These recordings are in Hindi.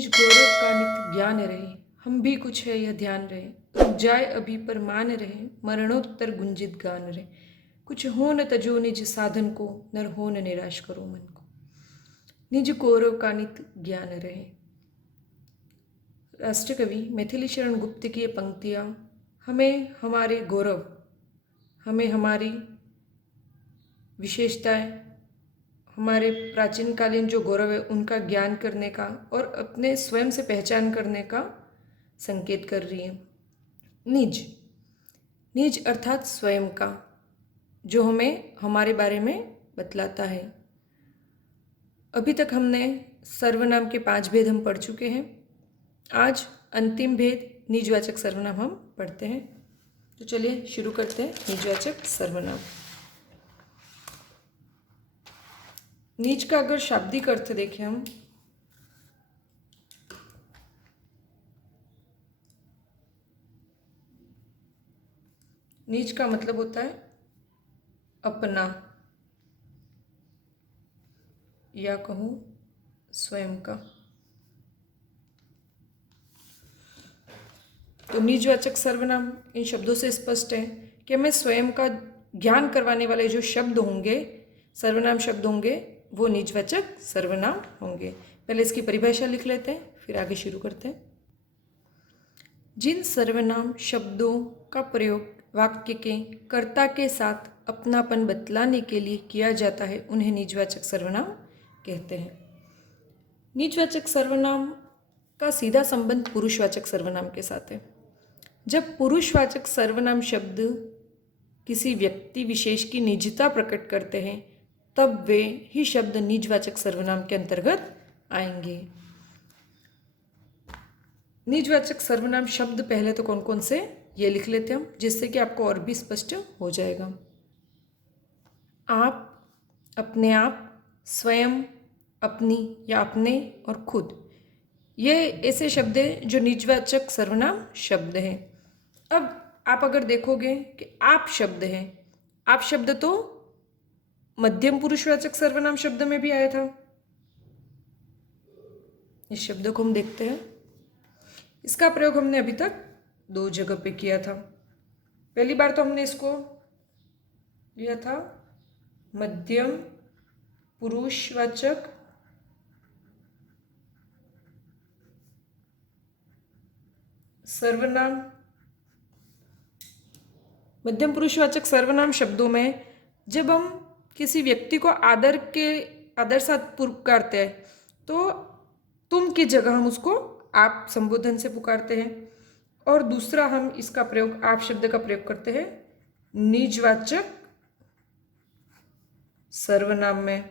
निज गौरव का नित ज्ञान रहे, हम भी कुछ है यह ध्यान रहे। रुक जाए अभी पर मान रहे, मरणोत्तर गुंजित गान रहे। कुछ हो न तजो निज साधन को, नर हो न निराश करो मन को। निज गौरव का नित ज्ञान रहे। राष्ट्रकवि मैथिली शरण गुप्त की ये पंक्तियाँ हमें हमारे गौरव, हमें हमारी विशेषताएं, हमारे प्राचीन कालीन जो गौरव है उनका ज्ञान करने का और अपने स्वयं से पहचान करने का संकेत कर रही है। निज, निज अर्थात स्वयं का, जो हमें हमारे बारे में बतलाता है। अभी तक हमने सर्वनाम के 5 भेद हम पढ़ चुके हैं। आज अंतिम भेद निजवाचक सर्वनाम हम पढ़ते हैं। तो चलिए शुरू करते हैं। निजवाचक सर्वनाम। निज का अगर शाब्दिक अर्थ देखें हम, निज का मतलब होता है अपना, या कहूँ स्वयं का। तो निजवाचक सर्वनाम इन शब्दों से स्पष्ट है कि हमें स्वयं का ज्ञान करवाने वाले जो शब्द होंगे, सर्वनाम शब्द होंगे, वो निजवाचक सर्वनाम होंगे। पहले इसकी परिभाषा लिख लेते हैं, फिर आगे शुरू करते हैं। जिन सर्वनाम शब्दों का प्रयोग वाक्य के कर्ता के साथ अपनापन बतलाने के लिए किया जाता है उन्हें निजवाचक सर्वनाम कहते हैं। निजवाचक सर्वनाम का सीधा संबंध पुरुषवाचक सर्वनाम के साथ है। जब पुरुषवाचक सर्वनाम शब्द किसी व्यक्ति विशेष की निजता प्रकट करते हैं तब वे ही शब्द निजवाचक सर्वनाम के अंतर्गत आएंगे। निजवाचक सर्वनाम शब्द पहले तो कौन कौन से ये लिख लेते हैं हम, जिससे कि आपको और भी स्पष्ट हो जाएगा। आप, अपने आप, स्वयं, अपनी या अपने और खुद, ये ऐसे शब्द हैं जो निजवाचक सर्वनाम शब्द हैं। अब आप अगर देखोगे कि आप शब्द है, आप शब्द तो मध्यम पुरुषवाचक सर्वनाम शब्द में भी आया था। इस शब्द को हम देखते हैं। इसका प्रयोग हमने अभी तक 2 जगह पे किया था। पहली बार तो हमने इसको लिया था मध्यम पुरुषवाचक सर्वनाम। मध्यम पुरुषवाचक सर्वनाम शब्दों में जब हम किसी व्यक्ति को आदर साथ पुकारते हैं तो तुम की जगह हम उसको आप संबोधन से पुकारते हैं, और दूसरा हम इसका प्रयोग आप शब्द का प्रयोग करते हैं निजवाचक सर्वनाम में।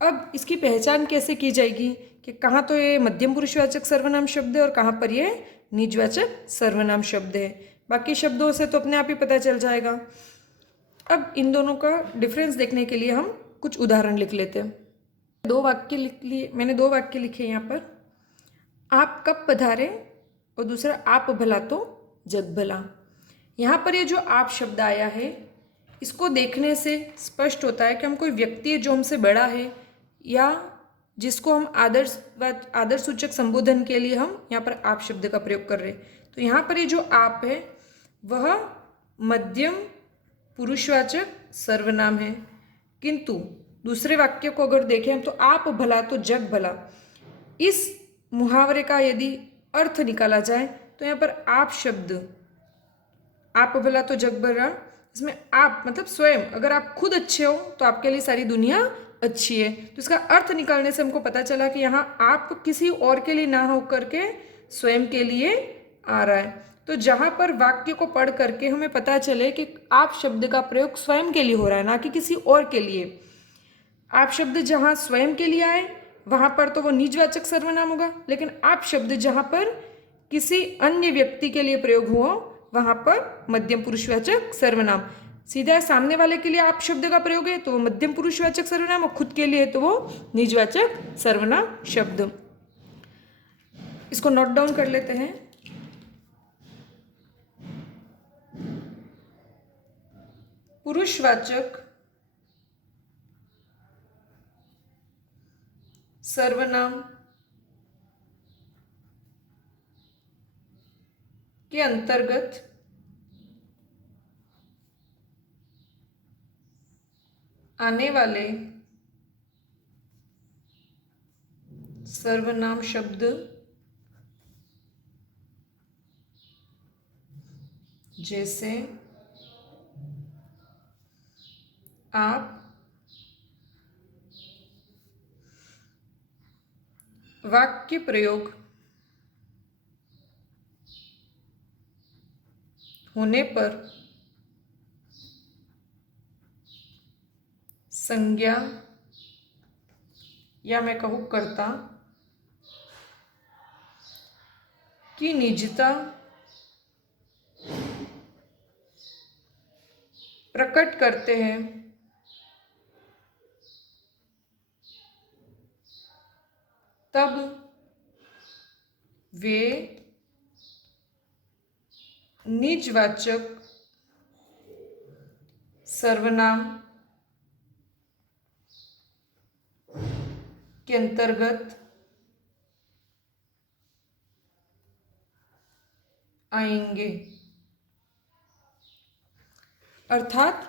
अब इसकी पहचान कैसे की जाएगी कि कहाँ तो ये मध्यम पुरुषवाचक सर्वनाम शब्द है और कहाँ पर ये निजवाचक सर्वनाम शब्द है। बाकी शब्दों से तो अपने आप ही पता चल जाएगा। अब इन दोनों का डिफरेंस देखने के लिए हम कुछ उदाहरण लिख लेते हैं। 2 वाक्य लिख लिए, मैंने 2 वाक्य लिखे यहाँ पर। आप कब पधारे और दूसरा आप भला तो जग भला। यहाँ पर ये जो आप शब्द आया है, इसको देखने से स्पष्ट होता है कि हम कोई व्यक्ति है जो हमसे बड़ा है या जिसको हम आदर सूचक संबोधन के लिए हम यहाँ पर आप शब्द का प्रयोग कर रहे हैं। तो यहाँ पर ये जो आप है वह मध्यम पुरुषवाचक सर्वनाम है, किंतु दूसरे वाक्य को अगर देखें हम तो आप भला तो जग भला, इस मुहावरे का यदि अर्थ निकाला जाए तो यहाँ पर आप शब्द, आप भला तो जग भला, इसमें आप मतलब स्वयं, अगर आप खुद अच्छे हो तो आपके लिए सारी दुनिया अच्छी है। तो इसका अर्थ निकालने से हमको पता चला कि यहाँ आप किसी और के लिए ना हो करके स्वयं के लिए आ रहा है। तो जहाँ पर वाक्य को पढ़ करके हमें पता चले कि आप शब्द का प्रयोग स्वयं के लिए हो रहा है, ना कि किसी और के लिए। आप शब्द जहाँ स्वयं के लिए आए वहाँ पर तो वो निजवाचक सर्वनाम होगा, लेकिन आप शब्द जहाँ पर किसी अन्य व्यक्ति के लिए प्रयोग हुआ वहाँ पर मध्यम पुरुषवाचक सर्वनाम। सीधा सामने वाले के लिए आप शब्द का प्रयोग है तो वो मध्यम पुरुषवाचक सर्वनाम, और खुद के लिए तो वो निजवाचक सर्वनाम शब्द। इसको नोट डाउन कर लेते हैं। पुरुषवाचक सर्वनाम के अंतर्गत आने वाले सर्वनाम शब्द जैसे आप, वाक्य प्रयोग होने पर संज्ञा या मैं कहूँ कर्ता की निजता प्रकट करते हैं, तब वे निजवाचक सर्वनाम के अंतर्गत आएंगे। अर्थात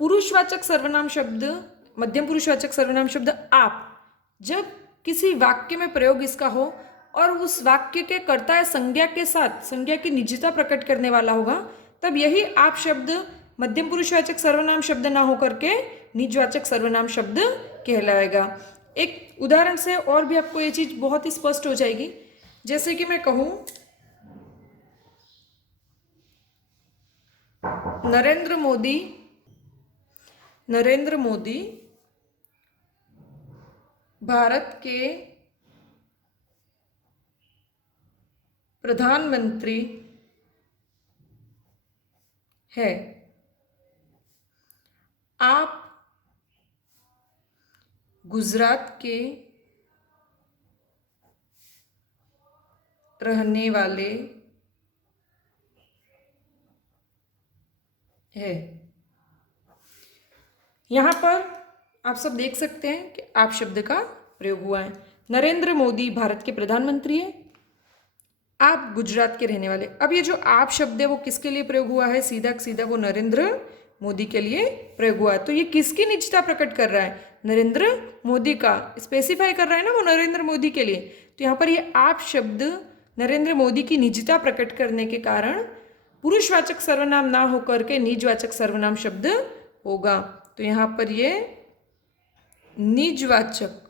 पुरुषवाचक सर्वनाम शब्द, मध्यम पुरुषवाचक सर्वनाम शब्द आप जब किसी वाक्य में प्रयोग इसका हो और उस वाक्य के कर्ता या संज्ञा के साथ संज्ञा की निजता प्रकट करने वाला होगा, तब यही आप शब्द मध्यम पुरुषवाचक सर्वनाम शब्द ना होकर के निजवाचक सर्वनाम शब्द कहलाएगा। एक उदाहरण से और भी आपको ये चीज बहुत ही स्पष्ट हो जाएगी। जैसे कि मैं कहूं नरेंद्र मोदी भारत के प्रधानमंत्री है। आप गुजरात के रहने वाले हैं। यहाँ पर आप सब देख सकते हैं कि आप शब्द का प्रयोग हुआ है। नरेंद्र मोदी भारत के प्रधानमंत्री है, आप गुजरात के रहने वाले। अब ये जो आप शब्द है वो किसके लिए प्रयोग हुआ है? सीधा सीधा वो नरेंद्र मोदी के लिए प्रयोग हुआ है। तो ये किसकी निजता प्रकट कर रहा है? नरेंद्र मोदी का स्पेसिफाई कर रहा है ना, वो नरेंद्र मोदी के लिए। तो यहाँ पर ये आप शब्द नरेंद्र मोदी की निजता प्रकट करने के कारण पुरुषवाचक सर्वनाम ना होकर के निजवाचक सर्वनाम शब्द होगा। तो यहाँ पर ये निजवाचक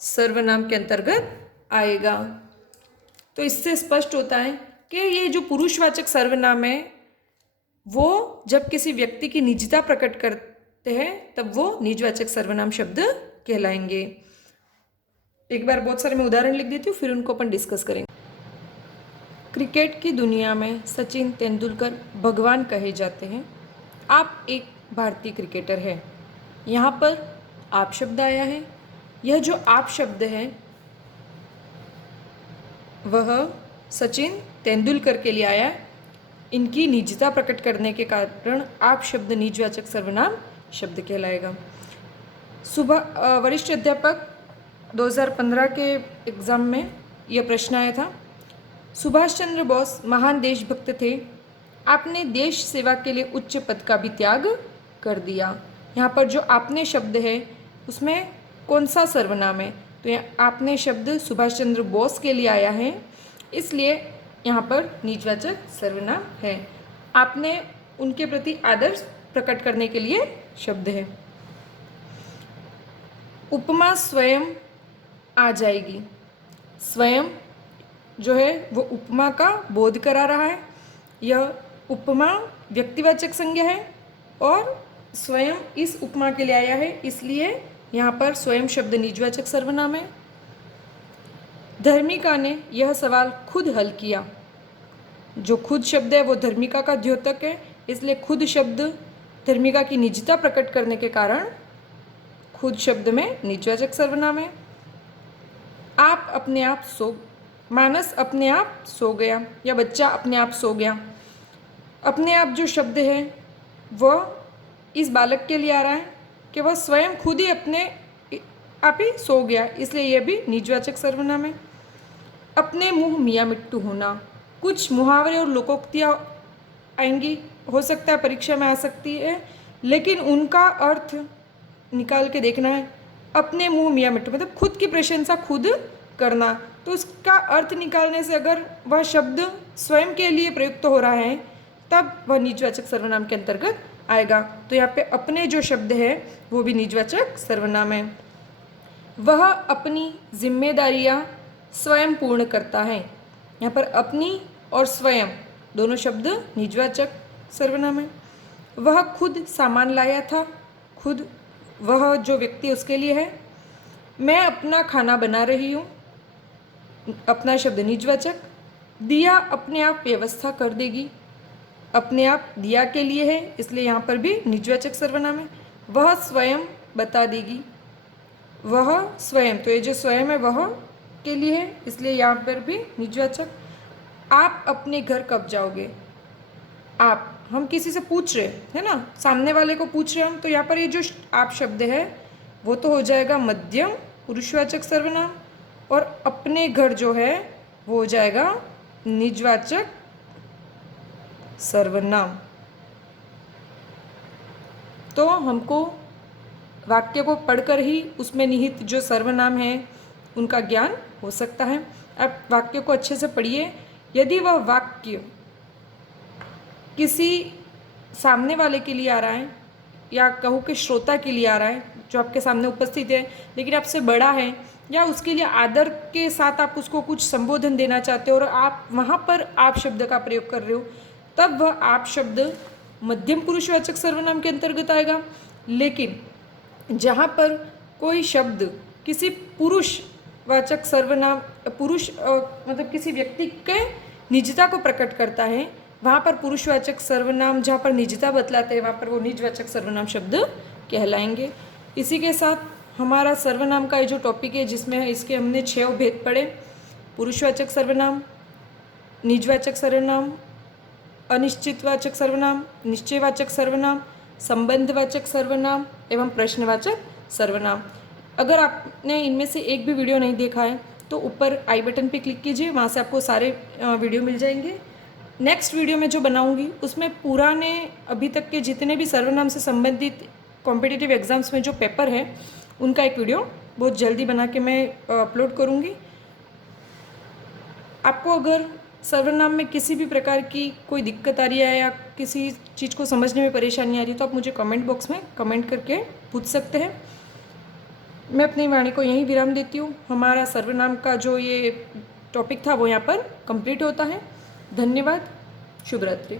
सर्वनाम के अंतर्गत आएगा। तो इससे स्पष्ट होता है कि ये जो पुरुषवाचक सर्वनाम है वो जब किसी व्यक्ति की निजता प्रकट करते हैं तब वो निजवाचक सर्वनाम शब्द कहलाएंगे। एक बार बहुत सारे मैं उदाहरण लिख देती हूँ, फिर उनको अपन डिस्कस करेंगे। क्रिकेट की दुनिया में सचिन तेंदुलकर भगवान कहे जाते हैं। आप एक भारतीय क्रिकेटर है। यहाँ पर आप शब्द आया है। यह जो आप शब्द है वह सचिन तेंदुलकर के लिए आया है। इनकी निजता प्रकट करने के कारण आप शब्द निजवाचक सर्वनाम शब्द कहलाएगा। वरिष्ठ अध्यापक 2015 के एग्ज़ाम में यह प्रश्न आया था। सुभाष चंद्र बोस महान देशभक्त थे, आपने देश सेवा के लिए उच्च पद का भी त्याग कर दिया। यहाँ पर जो आपने शब्द है उसमें कौन सा सर्वनाम है? तो यहाँ आपने शब्द सुभाष चंद्र बोस के लिए आया है, इसलिए यहाँ पर निजवाचक सर्वनाम है। आपने उनके प्रति आदर प्रकट करने के लिए शब्द है। उपमा स्वयं आ जाएगी। स्वयं जो है वो उपमा का बोध करा रहा है। यह उपमा व्यक्तिवाचक संज्ञा है और स्वयं इस उपमा के लिए आया है, इसलिए यहाँ पर स्वयं शब्द निजवाचक सर्वनाम है। धर्मिका ने यह सवाल खुद हल किया। जो खुद शब्द है वो धर्मिका का द्योतक है, इसलिए खुद शब्द धर्मिका की निजता प्रकट करने के कारण खुद शब्द में निजवाचक सर्वनाम है। आप अपने आप सो, मानस अपने आप सो गया या बच्चा अपने आप सो गया। अपने आप जो शब्द है वह इस बालक के लिए आ रहा है कि वह स्वयं खुद ही अपने आप ही सो गया, इसलिए यह भी निजवाचक सर्वनाम है। अपने मुंह मियाँ मिट्टू होना, कुछ मुहावरे और लोकोक्तियाँ आएंगी, हो सकता है परीक्षा में आ सकती है, लेकिन उनका अर्थ निकाल के देखना है। अपने मुंह मियाँ मिट्टू मतलब खुद की प्रशंसा खुद करना, तो उसका अर्थ निकालने से अगर वह शब्द स्वयं के लिए प्रयुक्त हो रहा है तब वह निजवाचक सर्वनाम के अंतर्गत आएगा। तो यहाँ पे अपने जो शब्द है वो भी निजवाचक सर्वनाम है। वह अपनी जिम्मेदारियाँ स्वयं पूर्ण करता है, यहाँ पर अपनी और स्वयं दोनों शब्द निजवाचक सर्वनाम है। वह खुद सामान लाया था, खुद वह जो व्यक्ति उसके लिए है। मैं अपना खाना बना रही हूँ, अपना शब्द निजवाचक। दिया अपने आप व्यवस्था कर देगी, अपने आप दिया के लिए है, इसलिए यहाँ पर भी निजवाचक सर्वनाम है। वह स्वयं बता देगी, वह स्वयं, तो ये जो स्वयं है वह के लिए है, इसलिए यहाँ पर भी निजवाचक। आप अपने घर कब जाओगे, आप, हम किसी से पूछ रहे है ना, सामने वाले को पूछ रहे हम, तो यहाँ पर ये जो आप शब्द है वो तो हो जाएगा मध्यम पुरुषवाचक सर्वनाम, और अपने घर जो है वो हो जाएगा निजवाचक सर्वनाम। तो हमको वाक्य को पढ़कर ही उसमें निहित जो सर्वनाम है उनका ज्ञान हो सकता है। अब वाक्य को अच्छे से पढ़िए। यदि वह वाक्य किसी सामने वाले के लिए आ रहा है, या कहूँ कि श्रोता के लिए आ रहा है जो आपके सामने उपस्थित है लेकिन आपसे बड़ा है, या उसके लिए आदर के साथ आप उसको कुछ संबोधन देना चाहते हो और आप वहाँ पर आप शब्द का प्रयोग कर रहे हो, तब वह आप शब्द मध्यम पुरुषवाचक सर्वनाम के अंतर्गत आएगा। लेकिन जहाँ पर कोई शब्द किसी पुरुषवाचक सर्वनाम, पुरुष मतलब किसी व्यक्ति के निजता को प्रकट करता है, वहाँ पर पुरुषवाचक सर्वनाम जहाँ पर निजता बतलाते हैं वहाँ पर वो निजवाचक सर्वनाम शब्द कहलाएंगे। इसी के साथ हमारा सर्वनाम का ये जो टॉपिक है जिसमें इसके हमने 6 भेद पढ़े, पुरुषवाचक सर्वनाम, निजवाचक सर्वनाम, अनिश्चितवाचक सर्वनाम, निश्चयवाचक सर्वनाम, संबंधवाचक सर्वनाम एवं प्रश्नवाचक सर्वनाम। अगर आपने इनमें से एक भी वीडियो नहीं देखा है तो ऊपर आई बटन पे क्लिक कीजिए, वहाँ से आपको सारे वीडियो मिल जाएंगे। नेक्स्ट वीडियो में जो बनाऊंगी उसमें पुराने अभी तक के जितने भी सर्वनाम से संबंधित कॉम्पिटिटिव एग्जाम्स में जो पेपर है उनका एक वीडियो बहुत जल्दी बना के मैं अपलोड करूँगी। आपको अगर सर्वनाम में किसी भी प्रकार की कोई दिक्कत आ रही है या किसी चीज़ को समझने में परेशानी आ रही है तो आप मुझे कमेंट बॉक्स में कमेंट करके पूछ सकते हैं। मैं अपनी वाणी को यहीं विराम देती हूँ। हमारा सर्वनाम का जो ये टॉपिक था वो यहाँ पर कंप्लीट होता है। धन्यवाद। शुभ रात्रि।